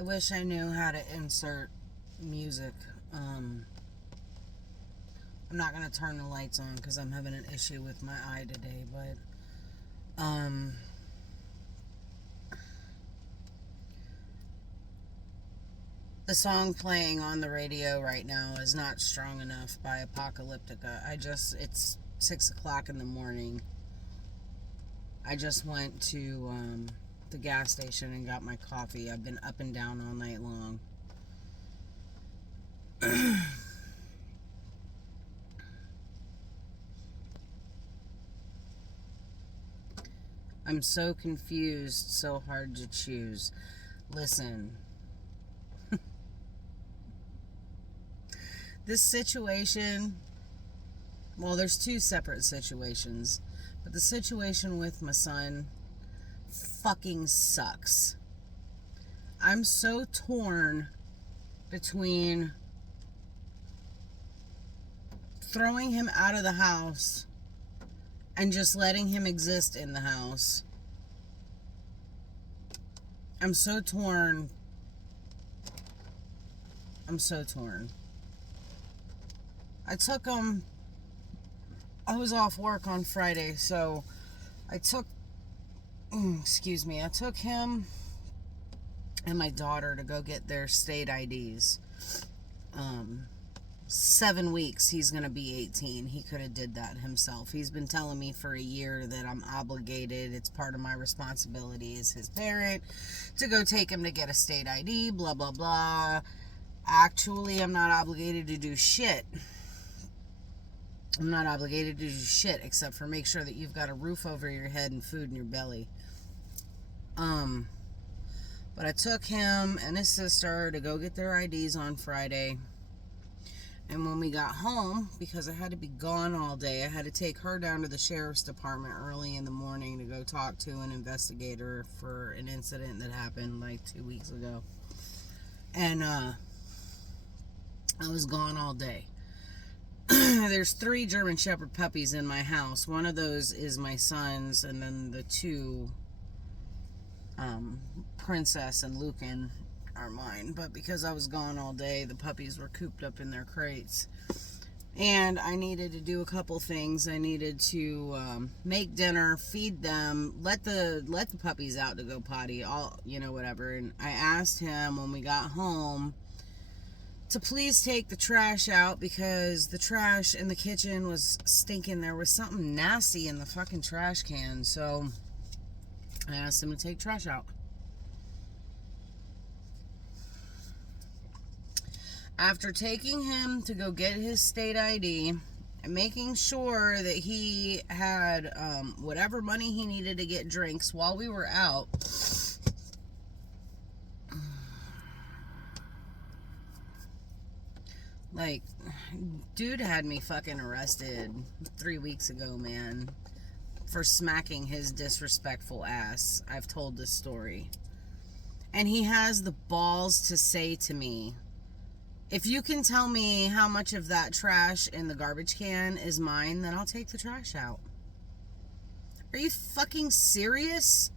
I wish I knew how to insert music. I'm not going to turn the lights on because I'm having an issue with my eye today, but the song playing on the radio right now is Not Strong Enough by Apocalyptica. It's 6 o'clock in the morning. I just went to the gas station and got my coffee. I've been up and down all night long. I'm so confused, so hard to choose. Listen. This situation, well, there's two separate situations, but the situation with my son fucking sucks. I'm so torn between throwing him out of the house and just letting him exist in the house. I'm so torn. I took him, I was off work on Friday, so I took him and my daughter to go get their state IDs. 7 weeks, he's going to be 18. He could have did that himself. He's been telling me for a year that I'm obligated. It's part of my responsibility as his parent to go take him to get a state ID, blah, blah, blah. Actually, I'm not obligated to do shit. I'm not obligated to do shit except for make sure that you've got a roof over your head and food in your belly. But I took him and his sister to go get their IDs on Friday. And when we got home, because I had to be gone all day, I had to take her down to the sheriff's department early in the morning to go talk to an investigator for an incident that happened like 2 weeks ago. And I was gone all day. There's 3 German Shepherd puppies in my house. One of those is my son's, and then the 2, Princess and Lucan, are mine. But because I was gone all day, the puppies were cooped up in their crates. And I needed to do a couple things. I needed to make dinner, feed them, let the puppies out to go potty, whatever. And I asked him when we got home to please take the trash out because the trash in the kitchen was stinking. There was something nasty in the fucking trash can. So I asked him to take trash out. After taking him to go get his state ID and making sure that he had whatever money he needed to get drinks while we were out, like, dude had me fucking arrested 3 weeks ago, man, for smacking his disrespectful ass. I've told this story. And he has the balls to say to me, if you can tell me how much of that trash in the garbage can is mine, then I'll take the trash out. Are you fucking serious?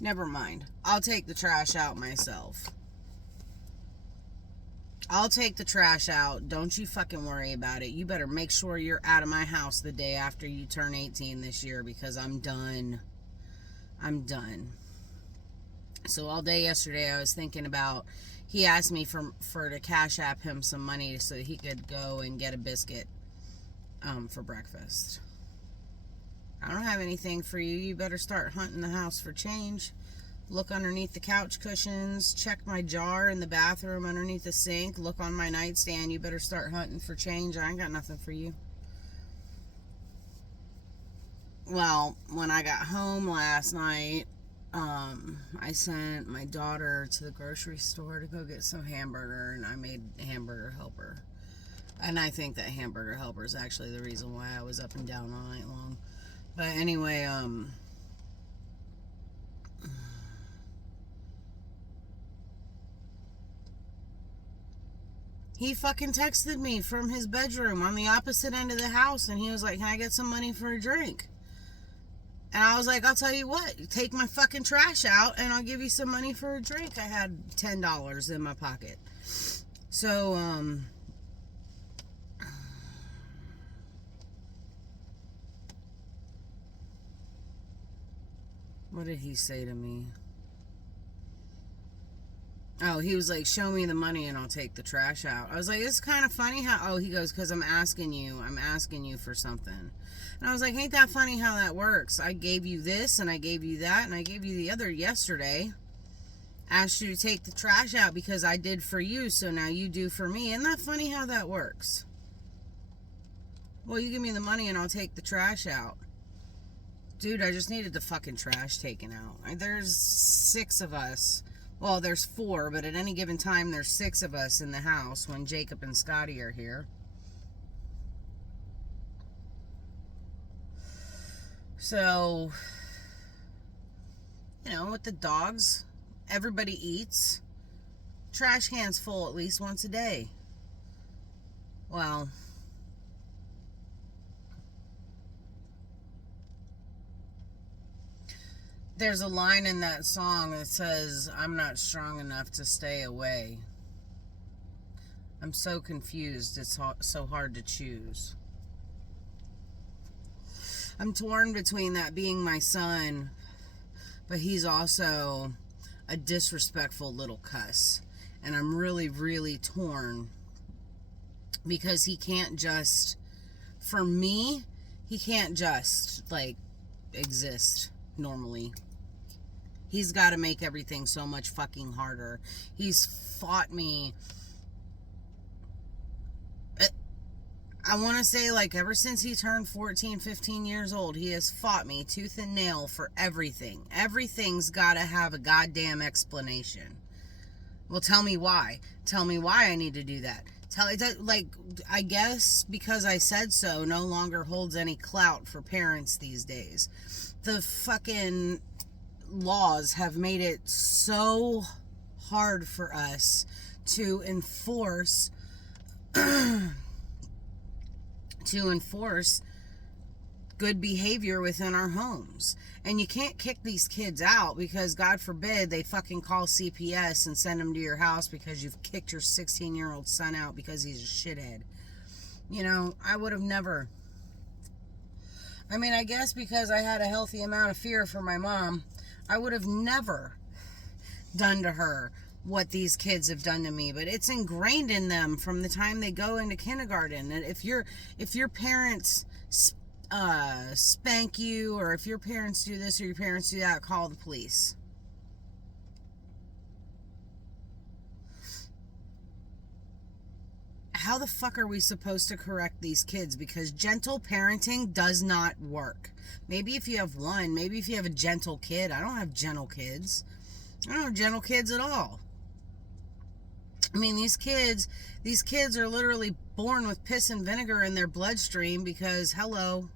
Never mind. I'll take the trash out myself. I'll take the trash out. Don't you fucking worry about it. You better make sure you're out of my house the day after you turn 18 this year because I'm done. I'm done. So all day yesterday I was thinking about, he asked me for to cash app him some money so that he could go and get a biscuit for breakfast. I don't have anything for you. You better start hunting the house for change. Look underneath the couch cushions. Check my jar in the bathroom underneath the sink. Look on my nightstand. You better start hunting for change. I ain't got nothing for you. Well, when I got home last night, I sent my daughter to the grocery store to go get some hamburger, and I made hamburger helper. And I think that hamburger helper is actually the reason why I was up and down all night long. But anyway, he fucking texted me from his bedroom on the opposite end of the house, and he was like, can I get some money for a drink? And I was like, I'll tell you what, take my fucking trash out and I'll give you some money for a drink. I had $10 in my pocket. So, what did he say to me? Oh, he was like, show me the money and I'll take the trash out. I was like, it's kind of funny how, he goes, because I'm asking you for something. And I was like, ain't that funny how that works? I gave you this and I gave you that and I gave you the other yesterday. Asked you to take the trash out because I did for you, so now you do for me. Isn't that funny how that works? Well, you give me the money and I'll take the trash out. Dude, I just needed the fucking trash taken out. There's 6 of us. Well, there's 4, but at any given time, there's 6 of us in the house when Jacob and Scotty are here. So, with the dogs, everybody eats. Trash can's full at least once a day. Well, there's a line in that song that says, I'm not strong enough to stay away. I'm so confused, it's so hard to choose. I'm torn between that being my son, but he's also a disrespectful little cuss. And I'm really, really torn because he can't just, for me, he can't just, exist normally. He's got to make everything so much fucking harder. He's fought me, I want to say, ever since he turned 14, 15 years old, he has fought me tooth and nail for everything. Everything's got to have a goddamn explanation. Well, tell me why. Tell me why I need to do that. I guess because I said so no longer holds any clout for parents these days. The fucking laws have made it so hard for us to enforce good behavior within our homes. And you can't kick these kids out because, God forbid, they fucking call CPS and send them to your house because you've kicked your 16-year-old son out because he's a shithead. I would have never. I guess because I had a healthy amount of fear for my mom, I would have never done to her what these kids have done to me. But it's ingrained in them from the time they go into kindergarten. And if your parents spank you, or if your parents do this or your parents do that, call the police. How the fuck are we supposed to correct these kids? Because gentle parenting does not work. Maybe if you have one, maybe if you have a gentle kid. I don't have gentle kids. I don't have gentle kids at all. These kids are literally born with piss and vinegar in their bloodstream because, hello.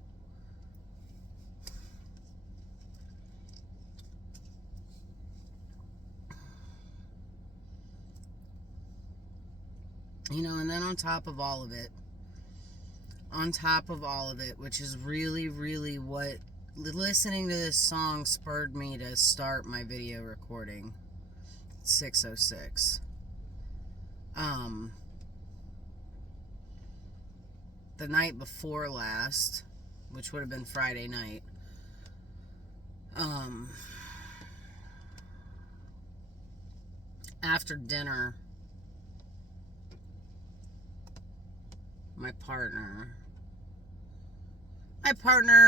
And then on top of all of it, which is really, really what listening to this song spurred me to start my video recording. 6:06. The night before last, which would have been Friday night, after dinner, my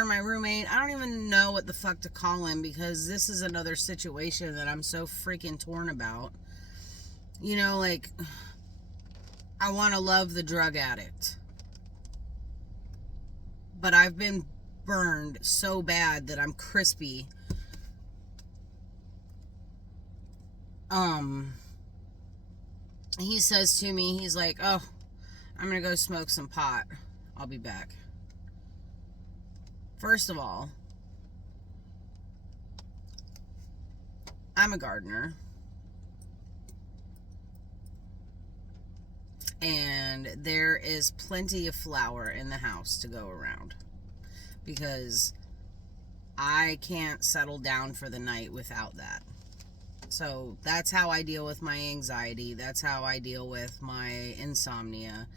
my roommate, I don't even know what the fuck to call him because this is another situation that I'm so freaking torn about. I want to love the drug addict, but I've been burned so bad that I'm crispy. He says to me, he's like, oh, I'm gonna go smoke some pot. I'll be back. First of all, I'm a gardener. And there is plenty of flour in the house to go around. Because I can't settle down for the night without that. So that's how I deal with my anxiety. That's how I deal with my insomnia.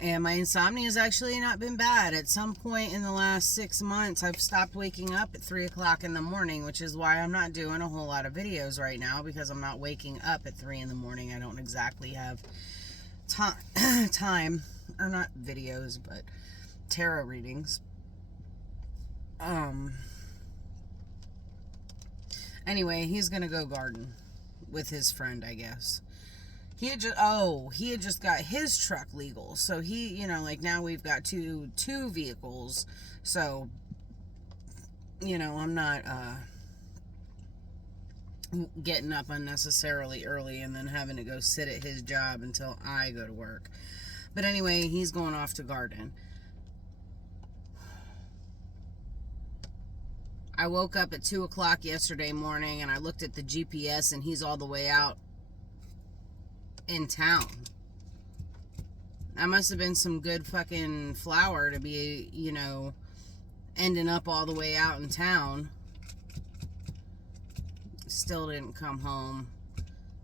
And my insomnia has actually not been bad. At some point in the last 6 months, I've stopped waking up at 3 o'clock in the morning, which is why I'm not doing a whole lot of videos right now, because I'm not waking up at 3 in the morning. I don't exactly have time, or not videos, but tarot readings. Anyway, he's gonna go garden with his friend, I guess. He had just got his truck legal. So he, you know, like now we've got two vehicles. So, you know, I'm not getting up unnecessarily early and then having to go sit at his job until I go to work. But anyway, he's going off to garden. I woke up at 2 o'clock yesterday morning and I looked at the GPS and he's all the way out in town. That must have been some good fucking flour to be, you know, ending up all the way out in town. Still didn't come home.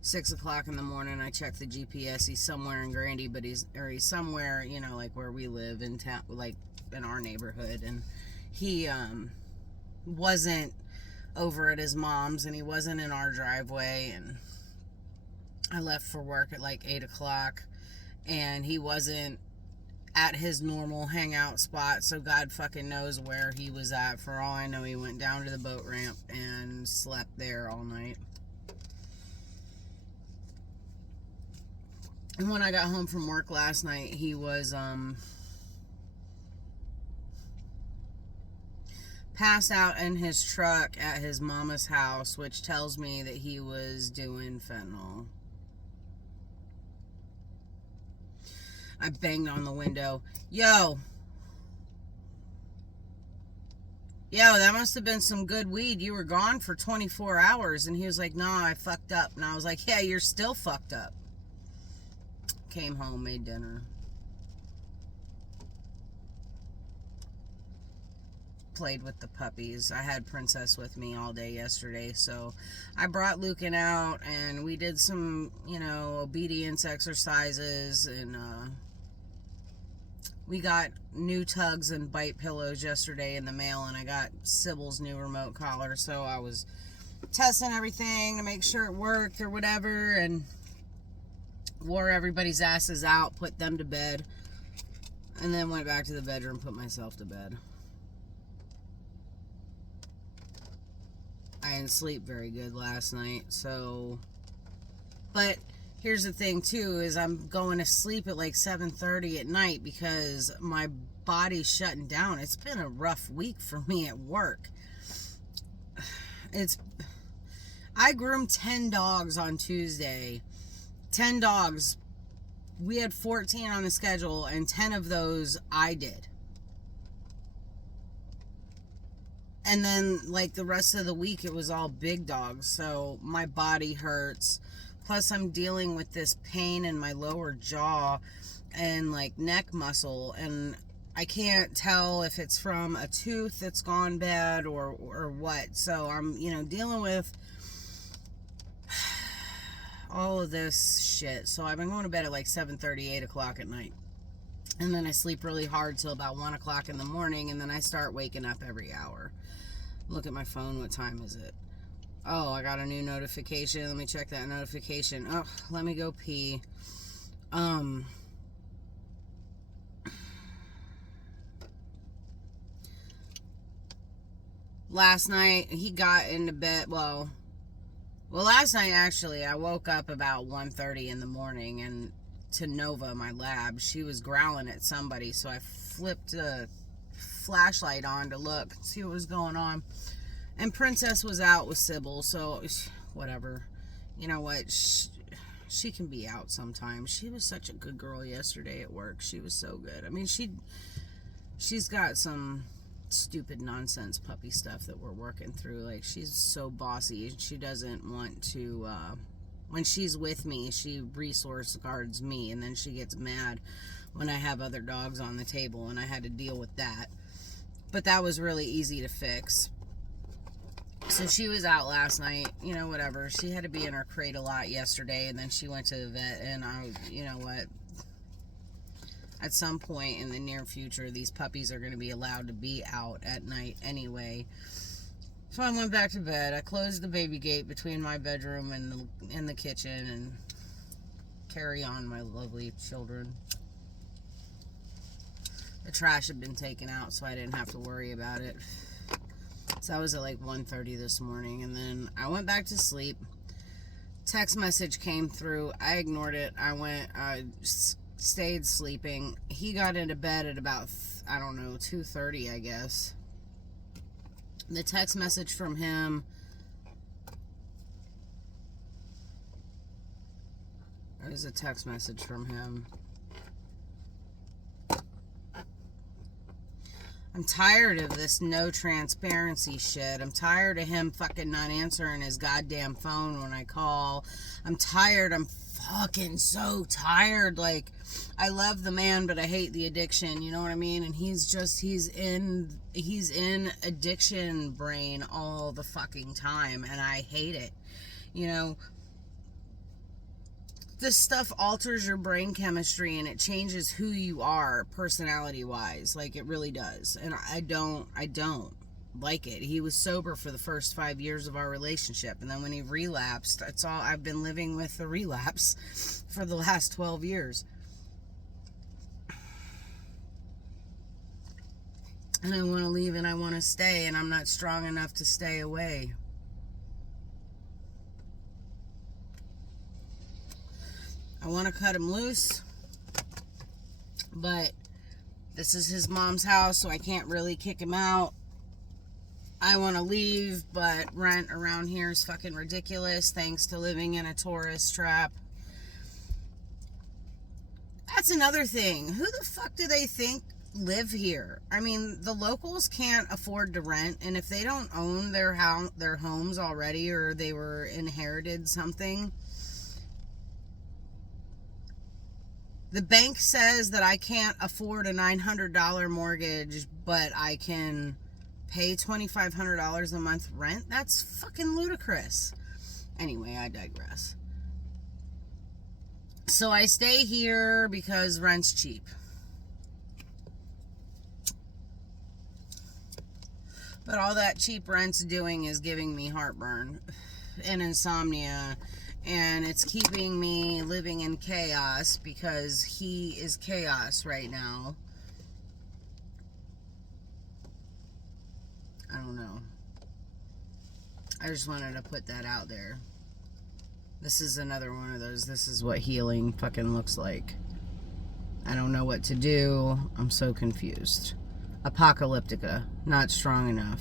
6 o'clock in the morning, I checked the GPS. He's somewhere in Grandy, but he's somewhere, you know, like where we live in town, like in our neighborhood. And he wasn't over at his mom's, and he wasn't in our driveway. And I left for work at like 8 o'clock, and he wasn't at his normal hangout spot, so God fucking knows where he was at. For all I know, he went down to the boat ramp and slept there all night. And when I got home from work last night, he was passed out in his truck at his mama's house, which tells me that he was doing fentanyl. I banged on the window. Yo, that must have been some good weed. You were gone for 24 hours. And he was like, nah, I fucked up. And I was like, yeah, you're still fucked up. Came home, made dinner. Played with the puppies. I had Princess with me all day yesterday, so I brought Lucan out and we did some, you know, obedience exercises, and we got new tugs and bite pillows yesterday in the mail, and I got Sybil's new remote collar, so I was testing everything to make sure it worked or whatever, and wore everybody's asses out, put them to bed, and then went back to the bedroom, put myself to bed. I didn't sleep very good last night, so, but here's the thing too, is I'm going to sleep at like 7:30 at night because my body's shutting down. It's been a rough week for me at work. I groomed 10 dogs on Tuesday. 10 dogs. We had 14 on the schedule, and 10 of those I did. And then, like, the rest of the week, it was all big dogs. So my body hurts. Plus, I'm dealing with this pain in my lower jaw and, like, neck muscle. And I can't tell if it's from a tooth that's gone bad or what. So I'm, you know, dealing with all of this shit. So I've been going to bed at like 7:30, 8 o'clock at night. And then I sleep really hard till about 1 o'clock in the morning. And then I start waking up every hour. Look at my phone. What time is it? Oh, I got a new notification. Let me check that notification. Oh, let me go pee. Last night, he got into bed. Well, last night, actually, I woke up about 1:30 in the morning, and to Nova, my lab, she was growling at somebody, so I flipped a flashlight on to look, see what was going on. And Princess was out with Sybil, so whatever. You know what? She can be out sometimes. She was such a good girl yesterday at work. She was so good. I mean, she's got some stupid nonsense puppy stuff that we're working through. Like, she's so bossy. She doesn't want to, when she's with me, she resource guards me, and then she gets mad when I have other dogs on the table, and I had to deal with that. But that was really easy to fix. So she was out last night, you know, whatever. She had to be in her crate a lot yesterday, and then she went to the vet, and you know what? At some point in the near future, these puppies are going to be allowed to be out at night anyway. So I went back to bed. I closed the baby gate between my bedroom and the kitchen, and carry on, my lovely children. The trash had been taken out, so I didn't have to worry about it. So I was at like 1:30 this morning, and then I went back to sleep. Text message came through. I ignored it. I stayed sleeping. He got into bed at about, I don't know, 2:30, I guess. The text message from him, there's a text message from him. I'm tired of this no transparency shit. I'm tired of him fucking not answering his goddamn phone when I call. I'm tired. I'm fucking so tired. Like, I love the man, but I hate the addiction. You know what I mean? And he's in addiction brain all the fucking time, and I hate it. You know, this stuff alters your brain chemistry, and it changes who you are personality wise. Like, it really does. And I don't like it. He was sober for the first 5 years of our relationship, and then when he relapsed, that's all. I've been living with the relapse for the last 12 years. And I want to leave, and I want to stay, and I'm not strong enough to stay away. I want to cut him loose, but this is his mom's house, so I can't really kick him out. I want to leave, but rent around here is fucking ridiculous thanks to living in a tourist trap. That's another thing. Who the fuck do they think live here? I mean, the locals can't afford to rent, and if they don't own their homes already, or they were inherited something, the bank says that I can't afford a $900 mortgage, but I can pay $2,500 a month rent. That's fucking ludicrous. Anyway, I digress. So I stay here because rent's cheap. But all that cheap rent's doing is giving me heartburn and insomnia, and it's keeping me living in chaos because he is chaos right now. I don't know. I just wanted to put that out there. This is another one of those, this is what healing fucking looks like. I don't know what to do. I'm so confused. Apocalyptica. Not strong enough.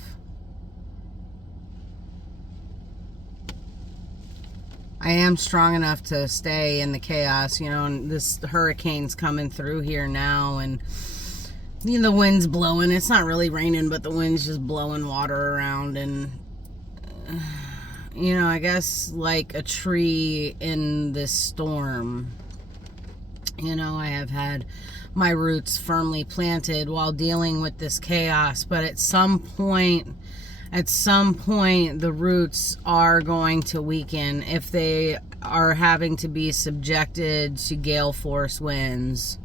I am strong enough to stay in the chaos, you know, and this hurricane's coming through here now, and you know, the wind's blowing. It's not really raining, but the wind's just blowing water around, and you know, I guess like a tree in this storm. You know, I have had my roots firmly planted while dealing with this chaos, but at some point the roots are going to weaken if they are having to be subjected to gale force winds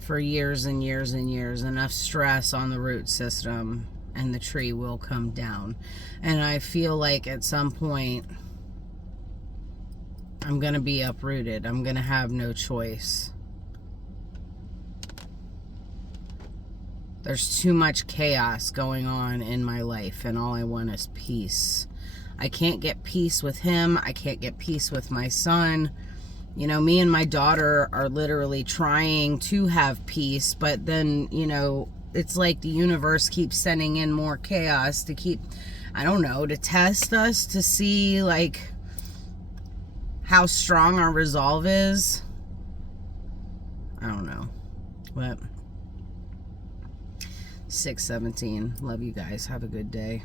for years and years and years. Enough stress on the root system, and the tree will come down. And I feel like at some point I'm going to be uprooted. I'm going to have no choice. There's too much chaos going on in my life, and all I want is peace. I can't get peace with him. I can't get peace with my son. You know, me and my daughter are literally trying to have peace, but then, you know, it's like the universe keeps sending in more chaos to keep, I don't know, to test us, to see, like, how strong our resolve is. I don't know. But 6:17. Love you guys. Have a good day.